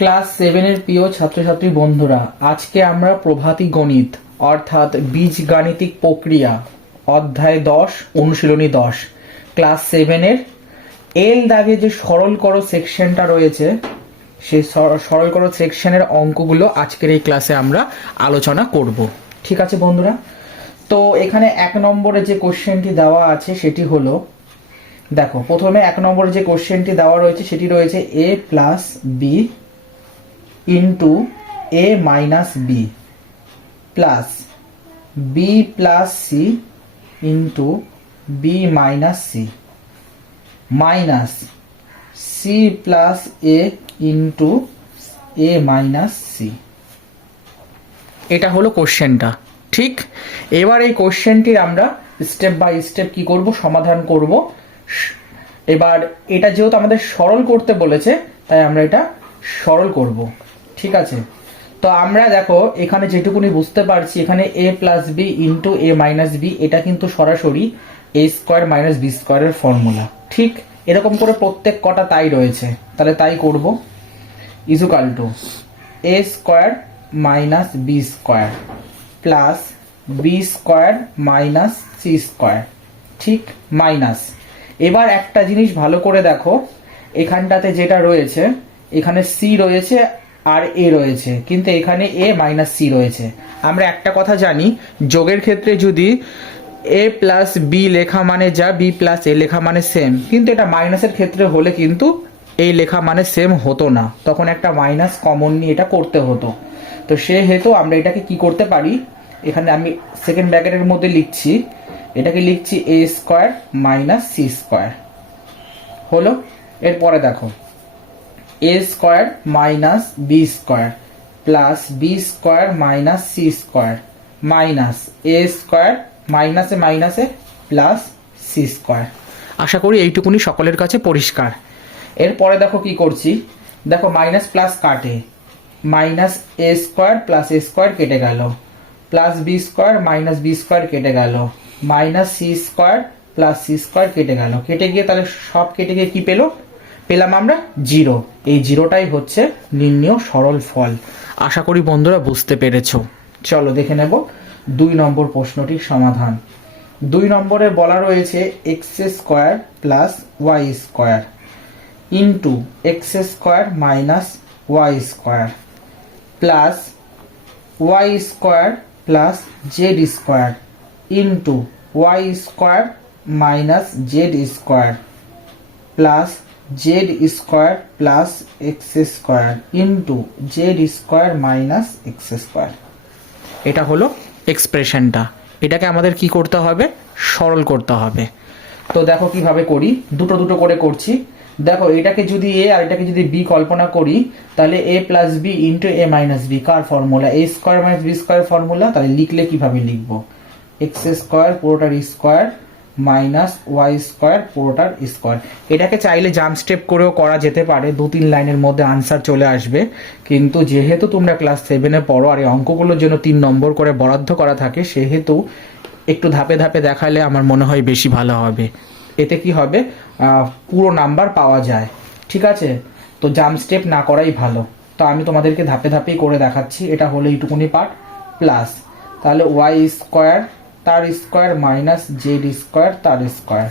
Class 7 এর প্রিয় ছাত্রছাত্রী বন্ধুরা, আজকে আমরা প্রভাতী গণিত অর্থাৎ বীজগাণিতিক প্রক্রিয়া অধ্যায় 10 অনুশীলনী 10 ক্লাস 7 এর এল দাগে যে সরল করো সেকশনটা রয়েছে সেই সরল করো সেকশনের অঙ্কগুলো আজকের এই ক্লাসে আমরা আলোচনা করব। ঠিক আছে বন্ধুরা, তো এখানে 1 নম্বরে যে কোশ্চেনটি দেওয়া আছে সেটি হলো, দেখো প্রথমে 1 নম্বরে যে কোশ্চেনটি দেওয়া রয়েছে সেটি রয়েছে a plus B into a minus B plus B plus C into B minus C minus C plus A into A minus C. এটা হলো কোশ্চেনটা। ঠিক, এবার এই কোশ্চেনটির আমরা স্টেপ বাই স্টেপ কি করব, সমাধান করব। এবার এটা যেহেতু আমাদের সরল করতে বলেছে তাই আমরা এটা সরল করব। ঠিক আছে, তো আমরা দেখো এখানে যেটুকুনি বুঝতে পারছি, এখানে a plus B into A minus B, এটা কিন্তু সরাসরি a স্কোয়ার মাইনাস বি স্কোয়ারের ফর্মুলা। ঠিক এরকম করে প্রত্যেক কটা তাই রয়েছে, তাহলে তাই করব। Equal to a square minus B square plus B square minus C square. ঠিক, মাইনাস। এবার একটা জিনিস ভালো করে দেখো, এখানটাতে যেটা রয়েছে এখানে সি রয়েছে আর এ রয়েছে, কিন্তু এখানে এ মাইনাস সি রয়েছে। আমরা একটা কথা জানি, যোগের ক্ষেত্রে যদি এ প্লাস বি লেখা মানে যা, বি প্লাস এ লেখা মানে সেম, কিন্তু এটা মাইনাসের ক্ষেত্রে হলে কিন্তু এই লেখা মানে সেম হতো না, তখন একটা মাইনাস কমন নিয়ে এটা করতে হতো। তো সেহেতু আমরা এটাকে কি করতে পারি, এখানে আমি সেকেন্ড ব্র্যাকেটের মধ্যে লিখছি, এটাকে লিখছি a square minus C square. হলো, এরপরে দেখো a square minus B square plus B square minus C square minus A square মাইনাসে মাইনাসে প্লাস সি স্কোয়ার। আশা করি এইটুকুনি সকলের কাছে পরিষ্কার। এরপরে দেখো কি করছি, দেখো মাইনাস প্লাস কাটে, minus A square plus A square কেটে গেল, plus B square minus B square কেটে গেল, minus C square plus C square কেটে গেল, কেটে গিয়ে তাহলে সব কেটে গিয়ে কি পেলাম আমরা, জিরো। এই জিরোটাই হচ্ছে নির্ণেয় সরল ফল। আশা করি বন্ধুরা বুঝতে পেরেছো। চলো দেখে নেব 2 নম্বর প্রশ্নটির সমাধান। 2 নম্বরে বলা রয়েছে x square plus y square into x square minus y square plus y square plus z square into y square minus z square plus z square plus x square into z square minus x square. এটা হলো এক্সপ্রেশনটা। এটাকে আমাদের কি করতে হবে, সরল করতে হবে। তো দেখো কিভাবে করি, দুটো দুটো করে করছি। দেখো এটাকে যদি এ আর এটাকে যদি বি কল্পনা করি, তাহলে a plus B into A minus b কার formula, a square minus B square formula. তাহলে লিখলে কিভাবে লিখবো, এক্স স্কোয়ার পুরোটার স্কোয়ার মাইনাস ওয়াই স্কোয়ার পুরোটার স্কোয়ার। এটাকে চাইলে জাম্প স্টেপ করেও করা যেতে পারে, 2-3 লাইনের মধ্যে আনসার চলে আসবে, কিন্তু যেহেতু তোমরা ক্লাস 7-এ পড়ো আর এই অঙ্কগুলোর জন্য 3 নম্বর করে বরাদ্দ করা থাকে, সেহেতু একটু ধাপে ধাপে দেখালে আমার মনে হয় বেশি ভালো হবে। এতে কি হবে, পুরো নাম্বার পাওয়া যায়। ঠিক আছে, তো জাম্প স্টেপ না করাই ভালো। তো আমি তোমাদেরকে ধাপে ধাপেই করে দেখাচ্ছি। এটা হলো এইটুকুনি পার্ট, প্লাস তাহলে ওয়াই স্কোয়ার তার স্কোয়ার মাইনাস জেড স্কোয়ার তার স্কোয়ার,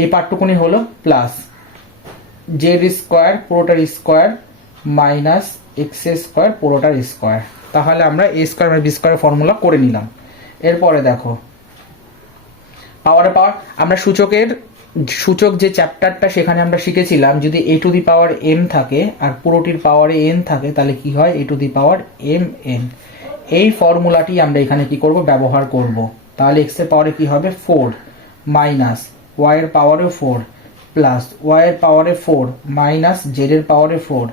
এই পার্টটুকুনি হলো, প্লাস জেড স্কোয়ার পুরোটার স্কোয়ার মাইনাস এক্স স্কোয়ার পুরোটার স্কোয়ার। তাহলে আমরা a square minus B square formula করে নিলাম। এরপরে দেখো পাওয়ারে পাওয়ার, আমরা সূচক যে চ্যাপ্টারটা সেখানে আমরা শিখেছিলাম, যদি এ টু দি পাওয়ার এম থাকে আর পুরোটির পাওয়ারে এন থাকে তাহলে কি হয়, a to the power m n. এই ফর্মুলাটি আমরা এখানে কি করব, ব্যবহার করব। তাহলে এক্স এর পাওয়ারে কি হবে 4 মাইনাস ওয়াই এর পাওয়ারে 4 প্লাস ওয়াই এর পাওয়ারে 4 মাইনাস জেড এর পাওয়ারে 4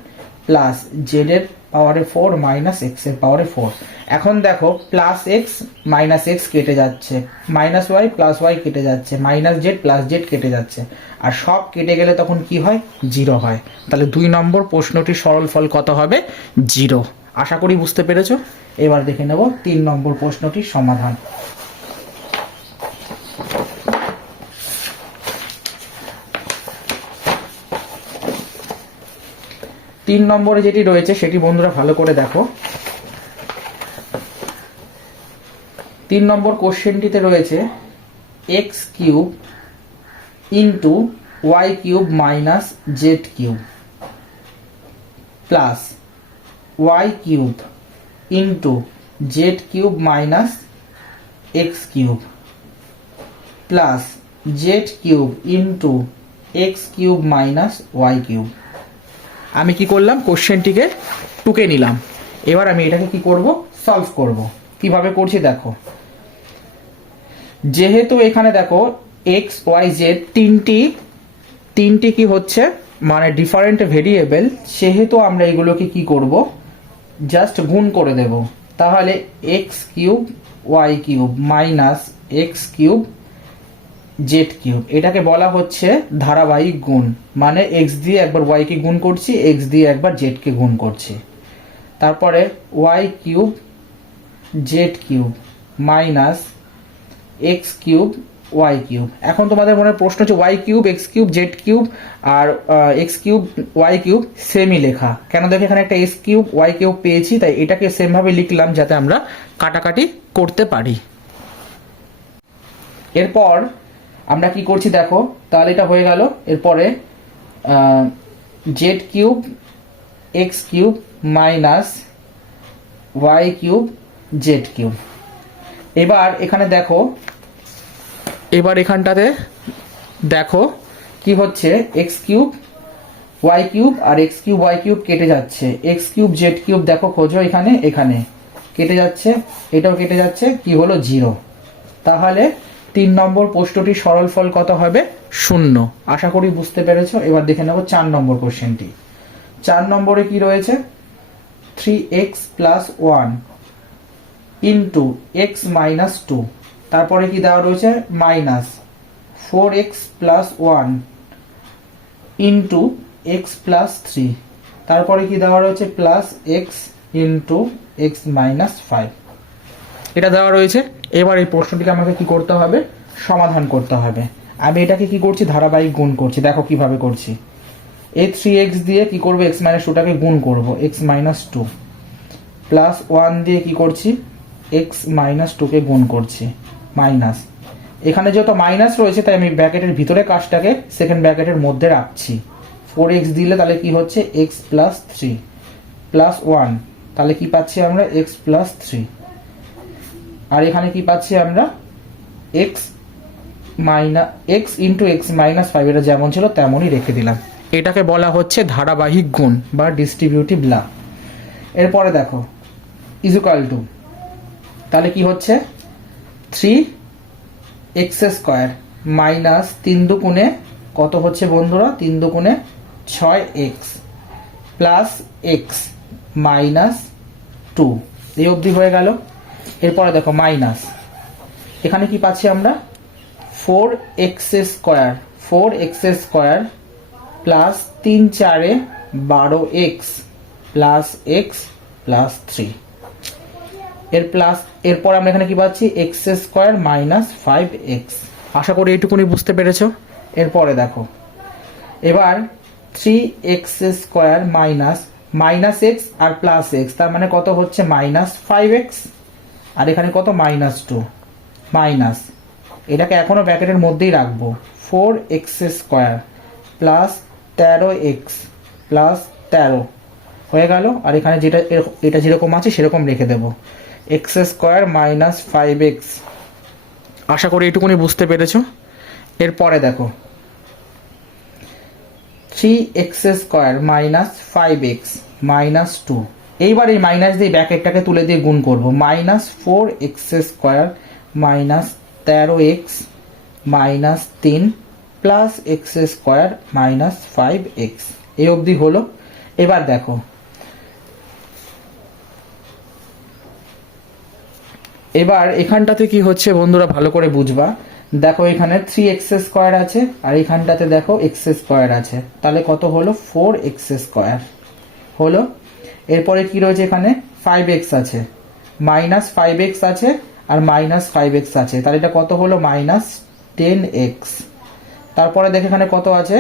প্লাস জেড এর পাওয়ারে 4 মাইনাস এক্স এর পাওয়ারে 4। এখন দেখো প্লাস এক্স মাইনাস এক্স কেটে যাচ্ছে, মাইনাস ওয়াই প্লাস ওয়াই কেটে যাচ্ছে, মাইনাস জেড প্লাস জেড কেটে যাচ্ছে, আর সব কেটে গেলে তখন কি হয়, জিরো হয়। তাহলে 2 নম্বর প্রশ্নটির সরল ফল কত হবে, জিরো। আশা করি বুঝতে পেরেছো। এবার দেখে নেব 3 নম্বর প্রশ্নটির সমাধান। 3 3 নম্বরে যেটি রয়েছে সেটি বন্ধুরা ভালো করে দেখো। 3 নম্বর কোশ্চেনটিতে রয়েছে x cube into y cube minus z cube plus y cube into z cube minus x cube plus z cube into x cube minus y cube. আমি কি করলাম, কোশ্চেনটিকে টুকে নিলাম। এবার আমি এটাকে কি করব, সলভ করব। কিভাবে করছি দেখো। যেহেতু এখানে দেখো এক্স ওয়াই জেড তিনটি কি হচ্ছে মানে ডিফারেন্ট ভেরিয়েবল, সেহেতু আমরা এগুলোকে কি করব, জাস্ট গুণ করে দেব। তাহলে x cube y cube minus x cube z cube, এটাকে বলা হচ্ছে ধারাবাহিক গুণ। মানে এক্স দিয়ে একবার ওয়াই কে গুণ করছি, এক্স দিয়ে একবার জেড কে গুণ করছি। তারপরে y cube z cube minus x cube y cube. এখন তোমাদের মনে প্রশ্ন হচ্ছে y cube x cube z cube আর এক্স কিউব ওয়াই কিউব সেমই লেখা কেন? দেখো এখানে একটা এক্স কিউব ওয়াই কিউব পেয়েছি, তাই এটাকে সেমভাবে লিখলাম যাতে আমরা কাটাকাটি করতে পারি। এরপর আমরা কি করছি দেখো, তাহলে এটা হয়ে গেল। এরপরে z cube x cube minus y cube z cube. এবার এখানে দেখো, এবার এখানটাতে দেখো কি হচ্ছে, এক্স কিউব ওয়াই কিউব আর এক্স কিউব ওয়াই কিউব কেটে যাচ্ছে। এক্স কিউব জেড কিউব দেখো খোঁজো, এখানে এখানে কেটে যাচ্ছে, এটাও কেটে যাচ্ছে, কি হলো 0। তাহলে 3 নম্বর প্রশ্নটির সরল ফল কত হবে? 0। আশা করি বুঝতে পেরেছো। এবার দেখে নেব 4 নম্বর কোশ্চেনটি। 4 নম্বরে কি রয়েছে, 3x plus 1 into x minus 2। তারপরে কি দেওয়া রয়েছে, minus 4x plus 1 into x plus 3। তারপরে কি দেওয়া রয়েছে, plus x into x minus 5। এটা দেওয়া রয়েছে। এবার এই প্রশ্নটিকে আমাকে কি করতে হবে, সমাধান করতে হবে। আমি এটাকে কি করছি, ধারাবাহিক গুণ করছি। দেখো কিভাবে করছি। এই 3x দিয়ে কি করবো, এক্স মাইনাস 2টাকে গুণ করব, এক্স মাইনাস 2 প্লাস 1 দিয়ে কি করছি, এক্স মাইনাস 2কে গুণ করছি, মাইনাস। এখানে যেহেতু মাইনাস রয়েছে তাই আমি ব্র্যাকেটের ভিতরে কাজটাকে সেকেন্ড ব্র্যাকেটের মধ্যে রাখছি। 4x দিলে তাহলে কি হচ্ছে, এক্স প্লাস 3 প্লাস 1, তাহলে কি পাচ্ছি আমরা, এক্স প্লাস 3। আর এখানে কি পাচ্ছি আমরা, এক্স ইন্টু এক্স মাইনাস 5, এটা যেমন ছিল তেমনই রেখে দিলাম। এটাকে বলা হচ্ছে ধারাবাহিক গুণ বা ডিস্ট্রিবিউটিভ ল। এরপরে দেখো ইজুকাল টু, তাহলে কি হচ্ছে, 3x স্কোয়ার মাইনাস 3 দুগুণে কত হচ্ছে বন্ধুরা, 3 দুগুণে 6x প্লাস এক্স মাইনাস 2। এই অবধি হয়ে গেল। এরপরে দেখো মাইনাস, এখানে কি পাচ্ছি আমরা, 4x square plus 3 4 12x plus x plus 3। এরপর আমরা এখানে কি পাচ্ছি, এক্স স্কোয়ার মাইনাস 5x। আশা করি এইটুকুনি বুঝতে পেরেছো। এরপরে দেখো, এবার 3x স্কোয়ার মাইনাস এক্স আর প্লাস এক্স, তার মানে কত হচ্ছে, মাইনাস 5x। আর এখানে কত, মাইনাস 2 মাইনাস, এটাকে এখনো ব্র্যাকেটের মধ্যেই রাখবো, 4x square plus 13x plus 13 হয়ে গেল। আর এখানে এটা যেরকম আছে সেরকম রেখে দেবো, এক্স স্কোয়ার মাইনাস 5x। আশা করি এইটুকুনি বুঝতে পেরেছো। এরপরে দেখো 3x square minus 5x minus 2। এইবার এই মাইনাস দিয়ে ব্র্যাকেটটাকে তুলে দিয়ে গুণ করব, minus 4x square minus 13x minus 3 plus x square minus 5x। এই অবধি হলো। এবার দেখো, এবার এখানটাতে কি হচ্ছে বন্ধুরা, ভালো করে বুঝবা। দেখো এখানে 3x স্কোয়ার আছে আর এখানটাতে দেখো এক্স স্কোয়ার আছে, তাহলে কত হলো, 4x স্কোয়ার হলো। এরপরে কি রয়েছে, এখানে 5x আছে, মাইনাস 5x আছে আর মাইনাস 5x আছে, তাহলে এটা কত হলো, মাইনাস 10x। তারপরে দেখো এখানে কত আছে,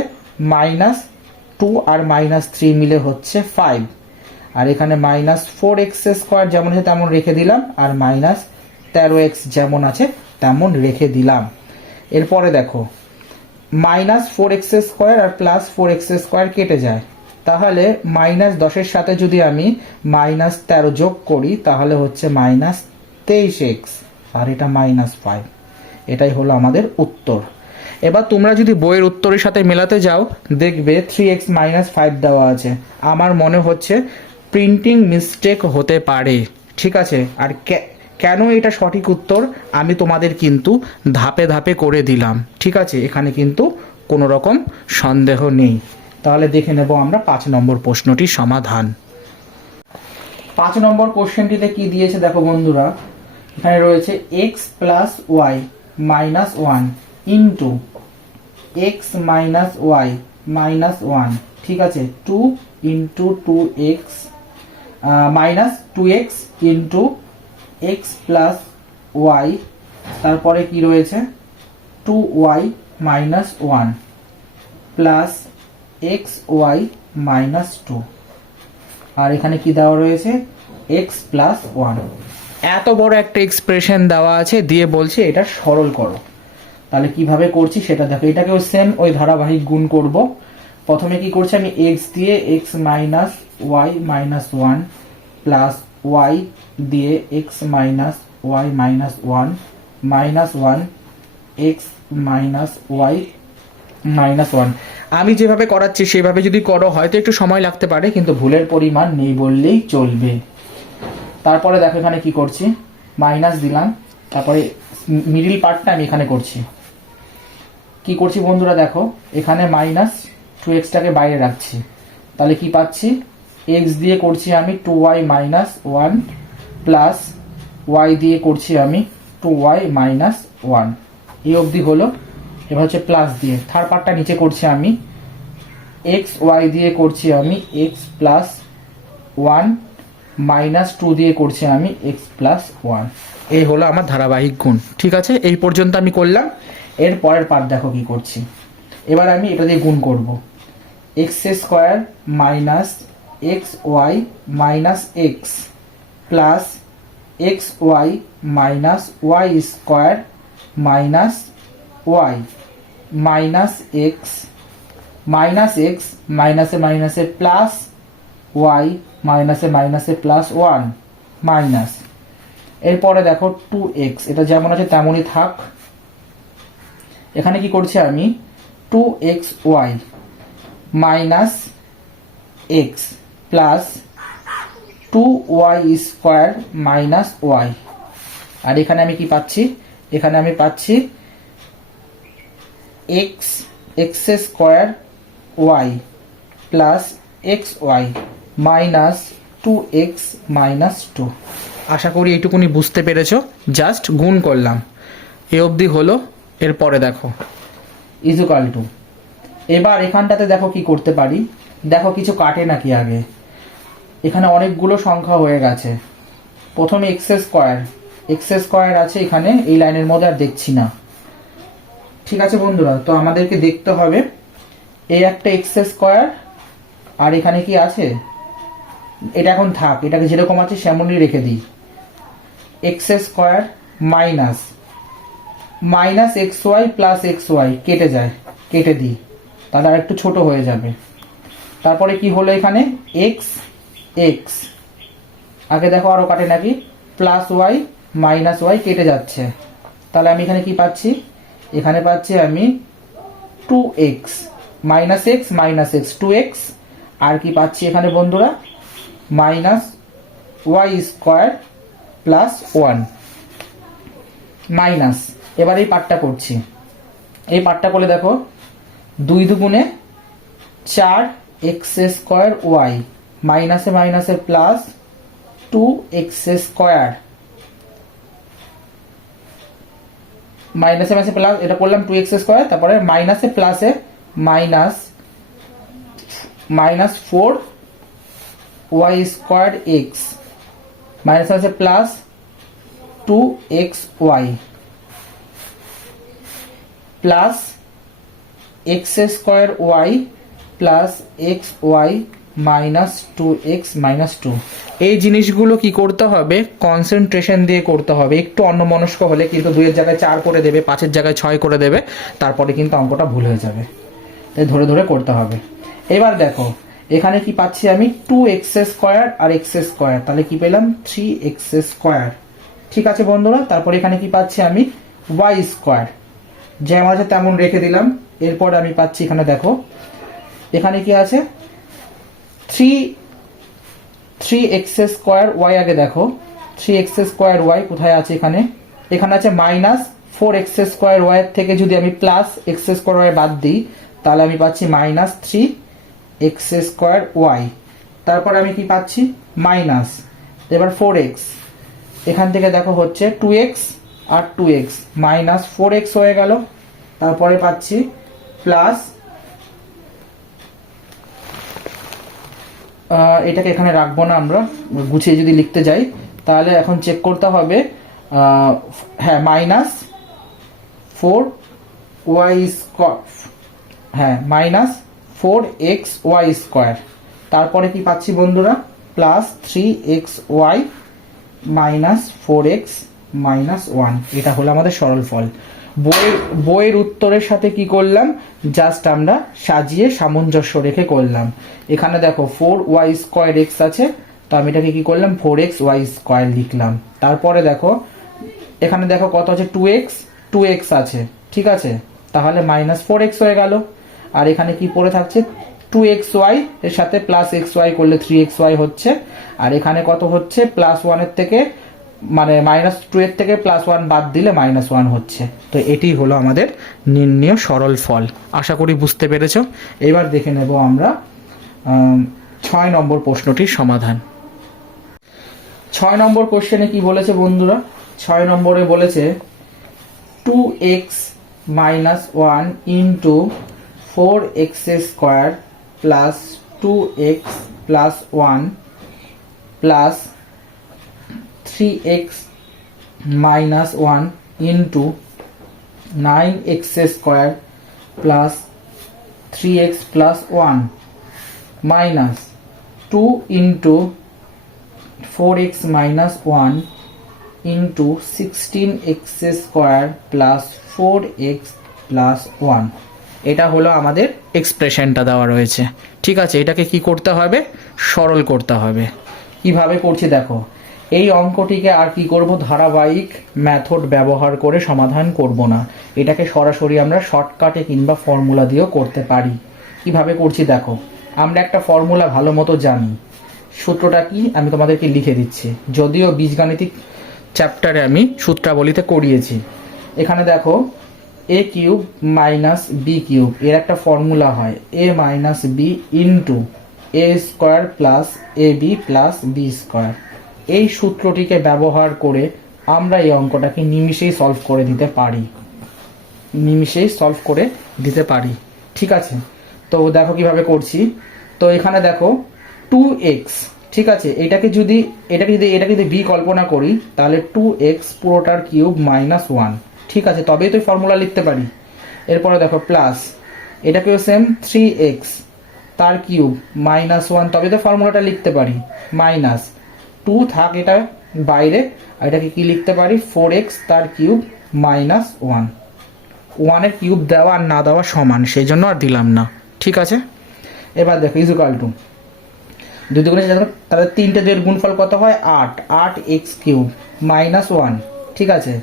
মাইনাস টু আর -3 মিলে হচ্ছে 5, আর এখানে -4x² যেমন আছে তেমন রেখে দিলাম, আর -13x যেমন আছে তেমন রেখে দিলাম। এরপরে দেখো -4x² আর +4x² কেটে যায়, তাহলে -10-এর সাথে যদি আমি -13 যোগ করি তাহলে হচ্ছে -23x, আর এটা -5। এটাই হলো আমাদের উত্তর। এবার তোমরা যদি বইয়ের উত্তরের সাথে মেলাতে যাও দেখবে 3x - 5 দেওয়া আছে। আমার মনে হচ্ছে প্রিন্টিং মিস্টেক হতে পারে, ঠিক আছে। আর কেন এটা সঠিক উত্তর আমি তোমাদের কিন্তু ধাপে ধাপে করে দিলাম, ঠিক আছে, এখানে কিন্তু কোনো রকম সন্দেহ নেই। তাহলে দেখে নেব আমরা 5 নম্বর প্রশ্নটির সমাধান। 5 নম্বর কোশ্চেনটিতে কি দিয়েছে দেখো বন্ধুরা, এখানে রয়েছে x + y - 1 into x - y - 1, ঠিক আছে, 2 into 2x -2x into x plus y, তারপরে কি রয়েছে 2y - 1 প্লাস xy - 2, আর এখানে কি দেওয়া রয়েছে x প্লাস 1। এত বড় একটা এক্সপ্রেশন দেওয়া আছে, দিয়ে বলছে এটা সরল করো। তাহলে কিভাবে করছি সেটা দেখো। এটাকেও সেম ওই ধারাবাহিক গুণ করব। প্রথমে কি করছি আমি x দিয়ে x minus y minus 1 plus y দিয়ে x minus y minus 1 minus 1 x minus y minus 1। আমি যেভাবে করাচ্ছি সেভাবে যদি করো হয়তো একটু সময় লাগতে পারে, কিন্তু ভুলের পরিমাণ নেই বললেই চলবে। তারপরে দেখো এখানে কি করছি, মাইনাস দিলাম, তারপরে মিডিল পার্টটা আমি এখানে করছি। কি করছি বন্ধুরা দেখো, এখানে -2x-টাকে বাইরে রাখছি, তাহলে কি পাচ্ছি x দিয়ে করছি আমি 2y মাইনাস 1 প্লাস y দিয়ে করছি আমি 2y মাইনাস 1, এই অবধি হলো। এবার হচ্ছে প্লাস দিয়ে থার্ড পার্টটা নিচে করছি আমি, x y দিয়ে করছি আমি x প্লাস 1 মাইনাস 2 দিয়ে করছি আমি x প্লাস 1। এই হলো আমার ধারাবাহিক গুণ, ঠিক আছে, এই পর্যন্ত আমি করলাম। এর পরের পার্ট দেখো কি করছি, এবার আমি এটা দিয়ে গুণ করব, x² minus xy minus x plus xy minus y² minus y minus x মাইনাসে মাইনাসে প্লাস y মাইনাসে মাইনাসে প্লাস 1 মাইনাস। এরপরে দেখো 2x, এটা যেমন আছে তেমনই থাক। এখানে কি করছি আমি 2xy minus x plus 2y² minus y, আর এখানে আমি কি পাচ্ছি, এখানে আমি পাচ্ছি x² y plus xy minus 2x minus 2। আশা করি এইটুকুনি বুঝতে পেরেছো, জাস্ট গুণ করলাম, এ অবধি হলো। এরপরে দেখো ইজুকাল টু, এবার এখানটাতে দেখো কি করতে পারি, দেখো কিছু কাটে নাকি আগে, এখানে অনেকগুলো সংখ্যা হয়ে গেছে। প্রথমে x² আছে এখানে এই লাইনের মধ্যে, আর দেখছি না, ঠিক আছে বন্ধুরা। তো আমাদেরকে দেখতে হবে এই একটা x², আর এখানে কি আছে, এটা এখন থাক, এটাকে যেরকম আছে সেমনই রেখে দিই। x² minus xy plus xy কেটে যায়, কেটে দিই, তাহলে আর একটু ছোট হয়ে যাবে। তারপরে কি হলো এখানে x আগে দেখো আরো কাটে নাকি, প্লাস y মাইনাস y কেটে যাচ্ছে, তাহলে আমি এখানে কি পাচ্ছি, এখানে পাচ্ছি আমি 2x minus x minus x 2x, আর কি পাচ্ছি এখানে বন্ধুরা মাইনাস y² প্লাস 1 মাইনাস। এবার এই পার্টটা করছি, এই পার্টটা করলে দেখো 2 দুগুণে 4 x² মাইনাসে মাইনাসে প্লাস 2x² মাইনাসে মাইনাসে প্লাস, এটা করলাম 2x², তারপরে মাইনাসে প্লাসে মাইনাস 4y² x মাইনাস আছে plus 2xy plus x² y plus x y minus 2x minus 2। এই জিনিসগুলো কি করতে হবে, কনসেন্ট্রেশন দিয়ে করতে হবে। একটু অন্যমনস্ক হলে কিন্তু 2-এর জায়গায় 4 করে দেবে, 5-এর জায়গায় 6 করে দেবে, তারপরে কিন্তু অঙ্কটা ভুল হয়ে যাবে। তাই ধরে ধরে করতে হবে। এবার দেখো এখানে কি পাচ্ছি আমি, 2x স্কোয়ার আর x স্কোয়ার, তাহলে কি পেলাম 3x স্কোয়ার। ঠিক আছে বন্ধুরা, তারপরে এখানে কি পাচ্ছি আমি, y স্কোয়ার, যেমন আছে তেমন রেখে দিলাম। এরপর আমি পাচ্ছি এখানে দেখো এখানে কি আছে, 3x স্কোয়ার y, আগে দেখো 3x স্কোয়ার y কোথায় আছে, এখানে আছে মাইনাস 4x স্কোয়ার y এর থেকে যদি আমি প্লাস x স্কোয়ার y বাদ দিই, তাহলে আমি পাচ্ছি মাইনাস 3x স্কোয়ার y। তারপর আমি কি পাচ্ছি, মাইনাস, এবার 4x, এখান থেকে দেখো হচ্ছে 2x আর 2x, মাইনাস 4x হয়ে গেল। তারপরে পাচ্ছি প্লাস, এটাকে এখানে রাখবো না, আমরা গুছিয়ে যদি লিখতে যাই তাহলে এখন চেক করতে হবে। হ্যাঁ, মাইনাস 4y স্কোয়ার, হ্যাঁ মাইনাস 4xy স্কোয়ার। তারপরে কি পাচ্ছি বন্ধুরা, plus 3xy minus 4x minus 1। এটা হলো আমাদের সরল ফল। বইয়ের উত্তরের সাথে কি করলাম, জাস্ট আমরা সাজিয়ে সামঞ্জস্য রেখে করলাম। এখানে দেখো 4y স্কোয়ার x আছে, তো আমি এটাকে কি করলাম 4xy স্কোয়ার লিখলাম। তারপরে দেখো এখানে দেখো কত আছে, 2x আছে, ঠিক আছে, তাহলে মাইনাস 4x হয়ে গেল। আর এখানে কি পড়ে থাকছে, 2xy এর সাথে প্লাস xy করলে 3xy হচ্ছে। আর এখানে কত হচ্ছে, প্লাস 1 এর থেকে মানে মাইনাস 2 এর থেকে প্লাস 1 বাদ দিলে মাইনাস 1 হচ্ছে। তো এটি হলো আমাদের নির্ণেয় সরল ফল। আশা করি বুঝতে পেরেছ। এবার দেখে নেব আমরা 6 নম্বর প্রশ্নটির সমাধান। 6 নম্বর কোশ্চেনে কি বলেছে বন্ধুরা, 6 নম্বরে বলেছে 2x minus 1 into 4x square plus 2x plus 1 plus 3x minus 1 into 9x square plus 3x plus 1 minus 2 into 4x minus 1 into 16x square plus 4x plus 1। এটা হলো আমাদের এক্সপ্রেশনটা দেওয়া রয়েছে। ঠিক আছে, এটাকে কি করতে হবে, সরল করতে হবে। কিভাবে করছি দেখো, এই অঙ্কটিকে আর কি করব, ধারাবাহিক মেথড ব্যবহার করে সমাধান করব না, এটাকে সরাসরি আমরা শর্টকাটে কিংবা ফর্মুলা দিয়েও করতে পারি। কিভাবে করছি দেখো, আমরা একটা ফর্মুলা ভালো মতো জানি, সূত্রটা কি আমি তোমাদেরকে লিখে দিচ্ছি, যদিও বীজগাণিতিক চ্যাপ্টারে আমি সূত্রাবলীতে করিয়েছি। এখানে দেখো এ কিউব মাইনাস বি কিউব, এর একটা ফর্মুলা হয় এ minus B into A square plus A B plus B square. এই সূত্রটিকে ব্যবহার করে আমরা এই অঙ্কটাকে নিমিষেই সলভ করে দিতে পারি। ঠিক আছে, তো দেখো কিভাবে করছি। তো এখানে দেখো 2x, ঠিক আছে, এটাকে যদি বি কল্পনা করি তাহলে 2x পুরোটার কিউব মাইনাস 1, ঠিক আছে, তবেই তো ফর্মুলা লিখতে পারি। এরপরে দেখো প্লাস, এটাকেও সেম 3x তার কিউব মাইনাস 1, তবে তো ফর্মুলাটা লিখতে পারি। মাইনাস 2 থাক এটা বাইরে, আর এটাকে কি লিখতে পারি, 4x তার কিউব মাইনাস 1। 1 এর কিউব দেওয়া আর না দেওয়া সমান, সেই জন্য আর দিলাম না। ঠিক আছে, এবার দেখো ইকুয়াল টু 2 দুগুণে তাহলে 3টে 2 এর গুণফল কত হয়, 8x কিউব মাইনাস 1, ঠিক আছে,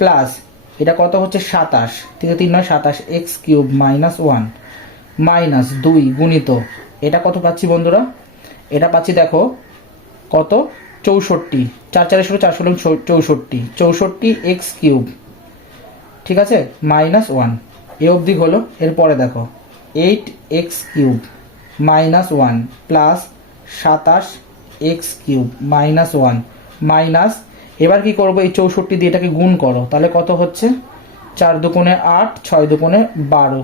প্লাস এটা কত হচ্ছে 27, ঠিক আছে, 3 9 27 x কিউব মাইনাস 1 মাইনাস 2 গুণিত এটা কত পাচ্ছি বন্ধুরা, এটা পাচ্ছি দেখো কত 64, 4 4 16 4 16 64 x কিউব, ঠিক আছে, মাইনাস 1 এ অবধি হলো। এরপরে দেখো 8x cube minus 1 plus 27 x cube minus 1 minus, এবার কি করবো, এই 64 দিয়ে এটাকে গুণ করো, তাহলে কত হচ্ছে 4 দুগুণে 8 6 দুগুণে 12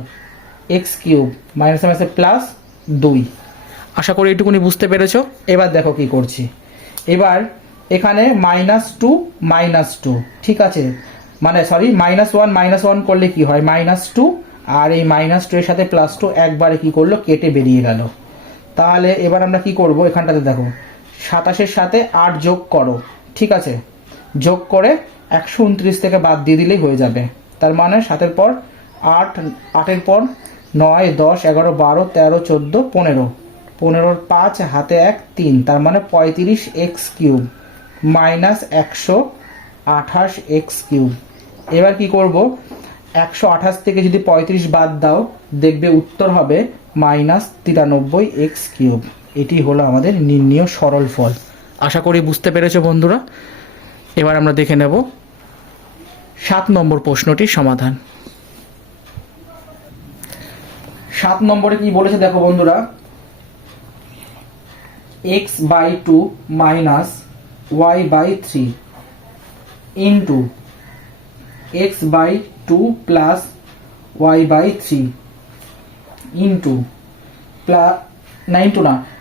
x কিউব মাইনাস মাইনাসে প্লাস 2। আশা করি এইটুকুনি বুঝতে পেরেছো। এবার দেখো কি করছি, এবার এখানে -2 -2, ঠিক আছে, মানে সরি -1 -1 করলে কি হয়, -2 আর এই -2 এর সাথে +2 একবারে কি করলো, কেটে বেরিয়ে গেল। তাহলে এবার আমরা কি করব, এখানটাতে দেখো 27-এর সাথে 8 যোগ করো, ঠিক আছে, যোগ করে 129 থেকে বাদ দিয়ে দিলেই হয়ে যাবে। তার মানে 7-এর পর 8, 8-এর পর 9, 10, 11, 12, 13, 14, 15, 15-র 5 হাতে 1, 3, তার মানে 35x³ মাইনাস 128x³। এবার কি করব, 128 থেকে যদি 35 বাদ দাও দেখবে উত্তর হবে -93x³। এটি হলো আমাদের নির্ণীয় সরল ফল। আশা করি বুঝতে পেরেছো বন্ধুরা। এবার আমরা দেখে নেব 7 নম্বর প্রশ্নটির সমাধান। 7 নম্বরে কি বলেছে দেখো বন্ধুরা, x/2 minus y/3 into x/2 plus y/3 into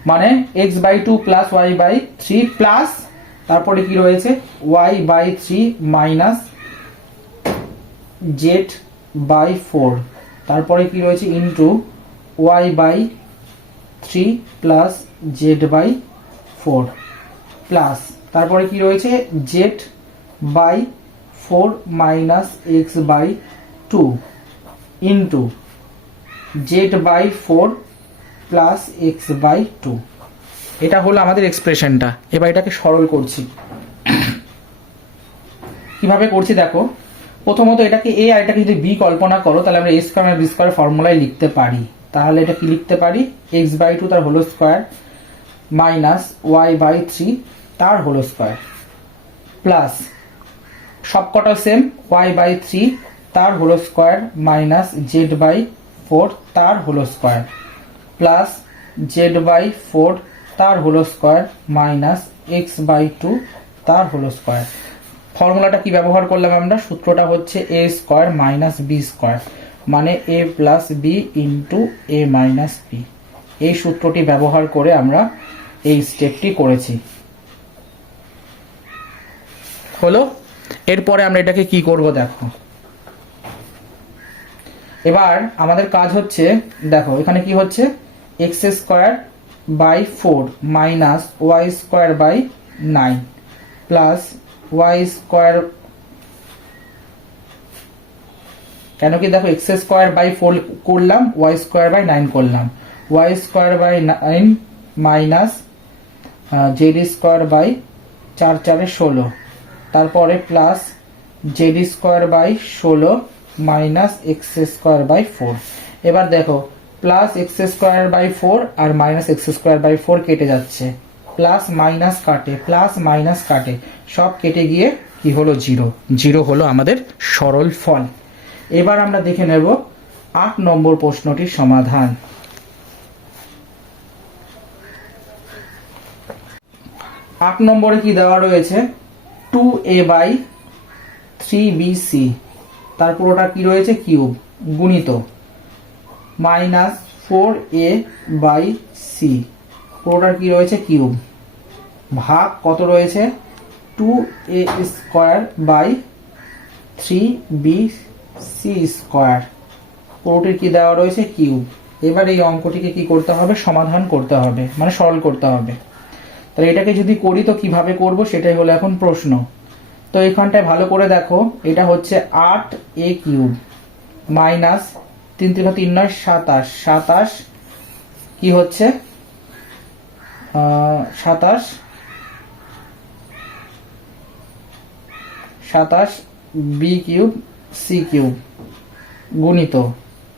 মানে x/2 প্লাস y/3 প্লাস তারপরে কি রয়েছে y/3 মাইনাস z/4, তারপরে কি রয়েছে into y/3 plus z/4 plus তারপরে কি রয়েছে z/4 minus x/2 into z/4 plus x/2। এটা হলো আমাদের এক্সপ্রেশনটা। এবার এটাকে সরল করছি। কিভাবে করছি দেখো, প্রথমত এটাকে a আর এটাকে যদি b কল্পনা করো তাহলে আমরা a² আর b² ফর্মুলায় লিখতে পারি। তাহলে এটা কি লিখতে পারি, x/2 তার হোল স্কয়ার মাইনাস y/3 তার হোল স্কয়ার প্লাস সবকটা সেম y/3 তার হোল স্কয়ার মাইনাস z/4 তার হোল স্কয়ার প্লাস z/4 তার হোল স্কয়ার মাইনাস x/2 তার হোল স্কয়ার। ফর্মুলাটা কি ব্যবহার করলাম আমরা, সূত্রটা হচ্ছে a square minus b square, মানে a plus B into a minus b. এই সূত্রটি ব্যবহার করে আমরা এই স্টেপটি করেছি। হলো, এরপরে আমরা এটাকে কি করব দেখো। এবার আমাদের কাজ হচ্ছে দেখো এখানে কি হচ্ছে, x²/4 minus y²/9 plus y², কেন কি দেখো x²/4 করলাম y²/9 করলাম, y²/9 মাইনাস z²/4 16, তারপরে প্লাস z²/16 মাইনাস x²/4। এবার দেখো প্লাস x²/4 আর মাইনাস x²/4 কেটে যাচ্ছে, প্লাস মাইনাস কাটে প্লাস মাইনাস কাটে, সব কেটে গিয়ে কি হলো 0। 0 হলো আমাদের সরল ফল। এবার আমরা দেখে নেব 8 নম্বর প্রশ্নটির সমাধান। 8 নম্বরে কি দেওয়া রয়েছে, 2a/3bc তার পুরোটা কি রয়েছে কিউব গুণিত মাইনাস 4a/c পুরোটার কি রয়েছে কিউব ভাগ কত রয়েছে 2a²/3bc² পুরোটির কি দেওয়া রয়েছে কিউব। এবার এই অঙ্কটিকে কি করতে হবে, সমাধান করতে হবে, মানে সরল করতে হবে। তাহলে এটাকে যদি করি তো কিভাবে করব সেটাই হলো এখন প্রশ্ন। তো এখানটায় ভালো করে দেখো, এটা হচ্ছে 8a³ মাইনাস 3 × 3 = 27, 27 কি হচ্ছে 27 b³ c³ গুণিত,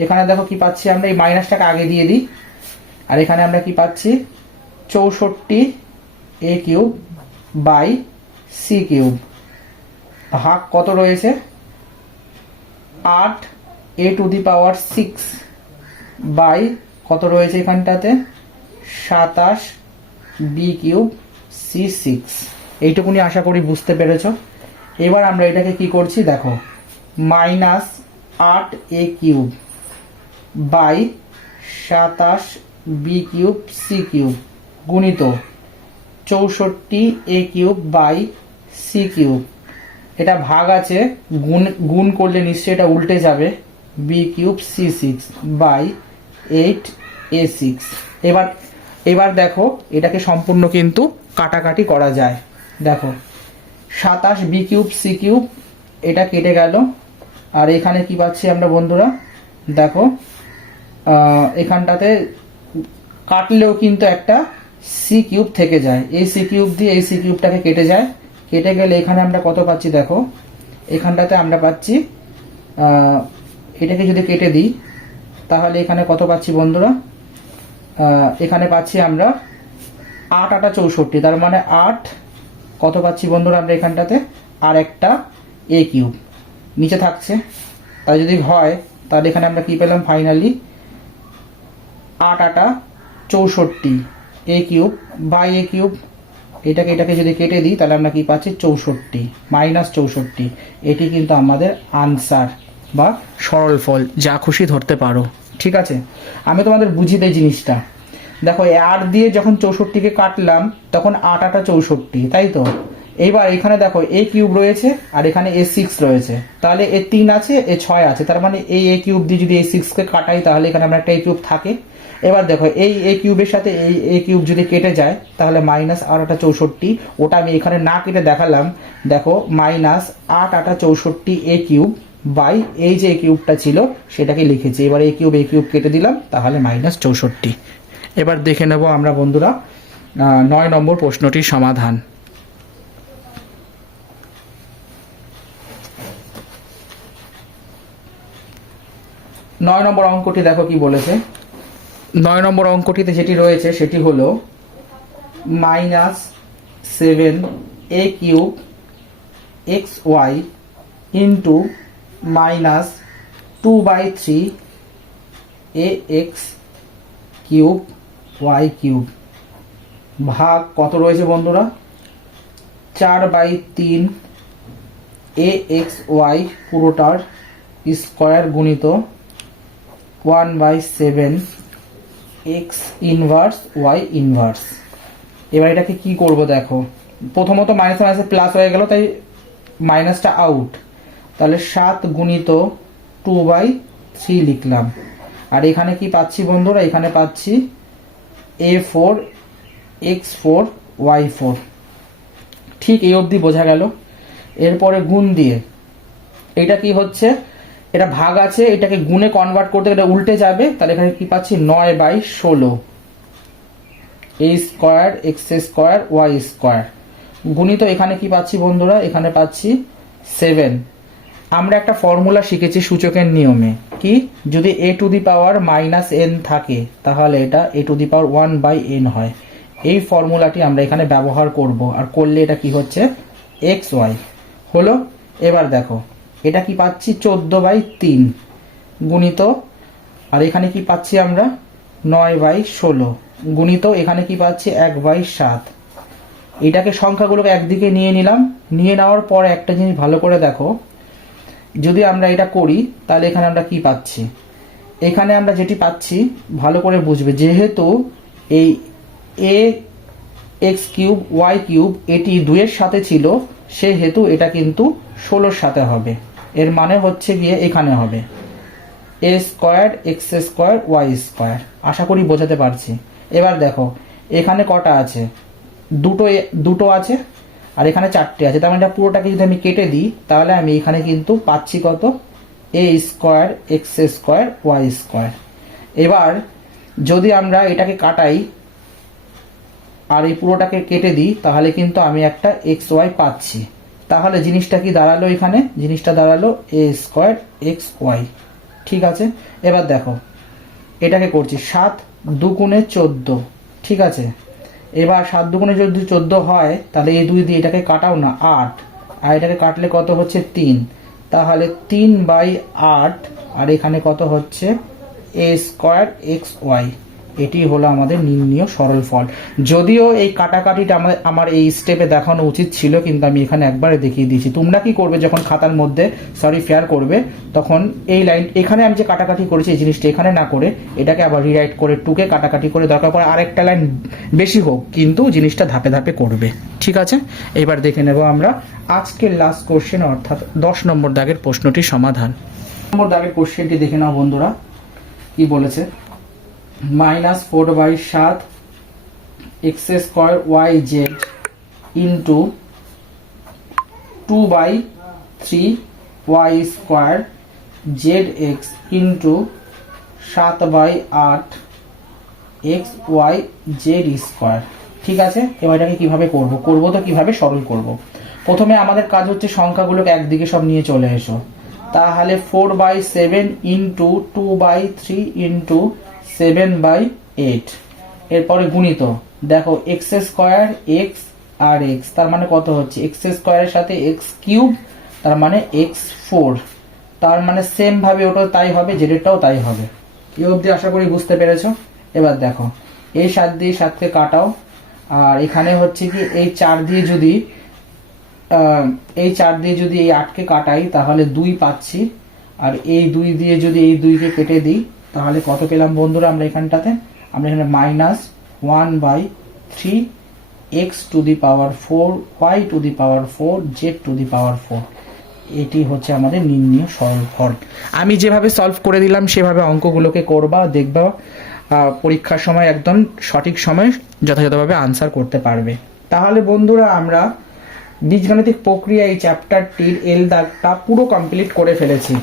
এখানে দেখো কি পাচ্ছি আমরা, এই মাইনাসটাকে আগে দিয়ে দিই, আর এখানে আমরা কি পাচ্ছি 64a³ ভাগ কত রয়েছে 8a⁶ বাই কত রয়েছে এখানটাতে 27 b³ c6। এইটুকুনি আশা করি বুঝতে পেরেছো। এবার আমরা এটাকে কি করছি দেখো, minus 8a³ by 27 b³ c³ গুণিত 64a³ বাই c³। এটা ভাগ আছে, গুণ করলে নিশ্চয়ই এটা উল্টে যাবে, b cube c six by 8a6। এবার দেখো এটাকে সম্পূর্ণ কিন্তু কাটাকাটি করা যায়। দেখো 27 বি কিউব সি কিউব এটা কেটে গেল, আর এখানে কি পাচ্ছি আমরা বন্ধুরা, দেখো এখানটাতে কাটলেও কিন্তু একটা সি কিউব থেকে যায়, এই সি কিউব দিয়ে এই সি কিউবটাকে কেটে যায়, কেটে গেলে এখানে আমরা কত পাচ্ছি দেখো, এখানটাতে আমরা পাচ্ছি এটাকে যদি কেটে দিই তাহলে এখানে কত পাচ্ছি বন্ধুরা, এখানে পাচ্ছি আমরা 8 8 64, তার মানে 8 কত পাচ্ছি বন্ধুরা আমরা এখানটাতে, আর একটা এ কিউব নিচে থাকছে, তাই যদি হয় তাহলে এখানে আমরা কি পেলাম finally 8 8 64 a cube by a cube. এটাকে যদি কেটে দিই তাহলে আমরা কি পাচ্ছি 64 মাইনাস 64। এটি কিন্তু আমাদের আনসার বা সরল ফল, যা খুশি ধরতে পারো। ঠিক আছে, আমি তোমাদের বুঝিয়ে দেই জিনিসটা। দেখো 8 দিয়ে যখন 64কে কাটলাম তখন 8 8 64, তাই তো। এইবার এখানে দেখো এ কিউব রয়েছে আর এখানে এ সিক্স রয়েছে, তাহলে এ 3 আছে এ 6 আছে, তার মানে এই এ কিউব দিয়ে যদি এ সিক্সকে কাটাই তাহলে এখানে আমরা একটা এ কিউব থাকে। এবার দেখো এই এ কিউবের সাথে এই এ কিউব যদি কেটে যায় তাহলে মাইনাস 8 8 64, ওটা আমি এখানে না কেটে দেখালাম। দেখো মাইনাস 8 8 64 এ কিউব বাই এই যে এ কিউবটা ছিল সেটাকে লিখেছি, এবার এ কিউব কেটে দিলাম তাহলে মাইনাস 64। এবার দেখে নেব আমরা বন্ধুরা 9 নম্বর প্রশ্নটির সমাধান। 9 নম্বর অঙ্কটি দেখো কি বলেছে। 9 নম্বর অঙ্কটিতে যেটি রয়েছে সেটি হলো minus 7 a cube x y into minus 2/3 a x cube y cube ভাগ কত রয়েছে বন্ধুরা 4/3 এ এক্স ওয়াই পুরোটার স্কোয়ার গুণিত 1/7 এক্স ইনভার্স ওয়াই ইনভার্স। এবার এটাকে কি করব দেখো, প্রথমত মাইনাস মাইনাসে প্লাস হয়ে গেল তাই মাইনাসটা আউট, তাহলে 7 গুণিত 2/3 লিখলাম। আর এখানে কি পাচ্ছি বন্ধুরা, এখানে পাচ্ছি a4 x4 y4। ঠিক এই অবধি বোঝা গেল। এরপরে গুণ দিয়ে এটা কি হচ্ছে, এটা ভাগ আছে, এটাকে গুণে কনভার্ট করতে এটা উল্টে যাবে, তাহলে এখানে কি পাচ্ছি 9/16 a square x square y square গুণিত এখানে কি পাচ্ছি বন্ধুরা, এখানে পাচ্ছি 7। আমরা একটা ফর্মুলা শিখেছি সূচকের নিয়মে, কি যদি a two the power -n থাকে তাহলে এটা a two the power 1/n হয়। এই ফর্মুলাটি আমরা এখানে ব্যবহার করব, আর করলে এটা কি হচ্ছে xy হলো। এবার দেখো এটা কি পাচ্ছি 14/3 গুণিত, আর এখানে কি পাচ্ছি আমরা 9/16 গুণিত, এখানে কি পাচ্ছি 1/7। এটাকে সংখ্যাগুলোকে একদিকে নিয়ে নিলাম, নিয়ে নেওয়ার পর একটা জিনিস ভালো করে দেখো, যদি আমরা এটা করি তাহলে এখানে আমরা কি পাচ্ছি, এখানে আমরা যেটি পাচ্ছি ভালো করে বুঝবে, যেহেতু এই এ এক্স কিউব ওয়াই কিউব এটি 2 এর সাথে ছিল সেহেতু এটা কিন্তু 16-র সাথে হবে। এর মানে হচ্ছে গিয়ে এখানে হবে a square x square y square. আশা করি বোঝাতে পারছি। এবার দেখো এখানে কটা আছে, দুটো আছে, আর এখানে 4টে আছে, তার মানে এটা পুরোটাকে যদি আমি কেটে দিই তাহলে আমি এখানে কিন্তু পাচ্ছি কত a square x square y square. এবার যদি আমরা এটাকে কাটাই আর এই পুরোটাকে কেটে দিই তাহলে কিন্তু আমি একটা এক্স ওয়াই পাচ্ছি। তাহলে জিনিসটা কি দাঁড়ালো, এখানে জিনিসটা দাঁড়ালো এ স্কোয়ার এক্স ওয়াই। ঠিক আছে, এবার দেখো এটাকে করছি 7 2 14, ঠিক আছে। এবার 7 2 যদি 14 হয় তাহলে এই 2 দিয়ে এটাকে কাটাও না 8, আর এটাকে কাটলে কত হচ্ছে 3, তাহলে 3/8, আর এখানে কত হচ্ছে এ স্কোয়ার এক্স ওয়াই। এটি হলো আমাদের নির্ণীয় সরল ফল। যদিও এই কাটাকাটিটা আমার এই স্টেপে দেখানো উচিত ছিল, কিন্তু আমি এখানে একবারে দেখিয়ে দিয়েছি। তোমরা কি করবে যখন খাতার মধ্যে ফেয়ার করবে তখন এই লাইন এখানে আমি যে কাটাকাটি করেছি এই জিনিসটা এখানে না করে এটাকে আবার রিরাইট করে টুকে কাটাকাটি করে দরকার পড়ে আরেকটা লাইন বেশি হোক, কিন্তু জিনিসটা ধাপে ধাপে করবে। ঠিক আছে, এবার দেখে নেব আমরা আজকের লাস্ট কোশ্চেন অর্থাৎ 10 নম্বর দাগের প্রশ্নটির সমাধান। নম্বর দাগের কোশ্চেনটি দেখে নাও বন্ধুরা, কি বলেছে। -4/7 x² yz into 2/3 y² zx into 7/8 xy z²। ঠিক আছে, এবার এটাকে কিভাবে করব তো কিভাবে সরল করব। প্রথমে আমাদের কাজ হচ্ছে সংখ্যাগুলোকে একদিকে সব নিয়ে চলে এসো। তাহলে 4/7 ইন্টু 2/3 ইন্টু 7/8, এরপরে গুণিত, দেখো x² x আর x, তার মানে কত হচ্ছে x² এর সাথে x³ তার মানে x4, তার মানে সেম ভাবে ওটা তাই হবে, জেডেরটাও তাই হবে। এই অবধি আশা করি বুঝতে পেরেছো। এবার দেখো এই 7 দিয়ে 7কে কাটাও, আর এখানে হচ্ছে কি এই 4 দিয়ে যদি এই 8কে কাটাই তাহলে 2 পাচ্ছি, আর এই 2 দিয়ে যদি এই 2কে কেটে দিই তাহলে কত পেলাম বন্ধুরা আমরা এখানটাতে, আমরা এখানে -1/3 x⁴ y⁴ z⁴, এটি হচ্ছে আমাদের নির্ণীয় সরল ফর্ম। আমি যেভাবে সলভ করে দিলাম সেভাবে অঙ্কগুলোকে করবা, দেখবা পরীক্ষার সময় একদম সঠিক সময় যথাযথভাবে আনসার করতে পারবে। তাহলে বন্ধুরা আমরা বীজগাণিতিক প্রক্রিয়া এই চ্যাপ্টারটির এল দাগটা পুরো কমপ্লিট করে ফেলেছি।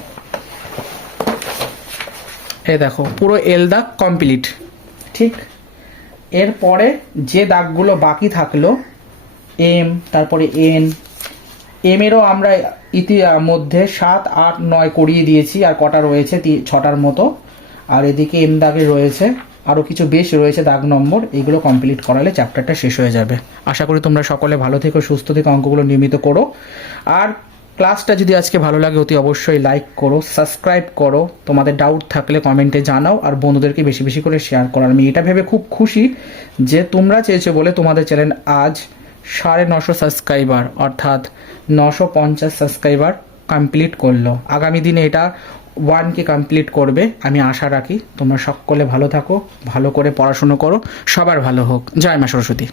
এই দেখো পুরো এল দাগ কমপ্লিট। ঠিক, এরপরে যে দাগগুলো বাকি থাকলো এম, তারপরে এন, এমেরও আমরা মধ্যে 7, 8, 9 করিয়ে দিয়েছি, আর কটা রয়েছে 6টার মতো, আর এদিকে এম দাগে রয়েছে আরও কিছু বেশ রয়েছে দাগ নম্বর, এগুলো কমপ্লিট করালে চ্যাপ্টারটা শেষ হয়ে যাবে। আশা করি তোমরা সকলে ভালো থেকো, সুস্থ থেকো, অঙ্কগুলো নিয়মিত করো। আর ক্লাসটা যদি আজকে ভালো লাগে অতি অবশ্যই লাইক করো, সাবস্ক্রাইব করো, তোমাদের ডাউট থাকলে কমেন্টে জানাও, আর বন্ধুদেরকে বেশি বেশি করে শেয়ার করো। আমি এটা ভেবে খুব খুশি যে তোমরা চেয়েছো বলে তোমাদের চ্যানেল আজ 950 সাবস্ক্রাইবার অর্থাৎ 950 সাবস্ক্রাইবার কমপ্লিট করলো। আগামী দিনে এটা 1K কমপ্লিট করবে আমি আশা রাখি। তোমরা সকলে ভালো থাকো, ভালো করে পড়াশুনো করো, সবার ভালো হোক। জয় মা সরস্বতী।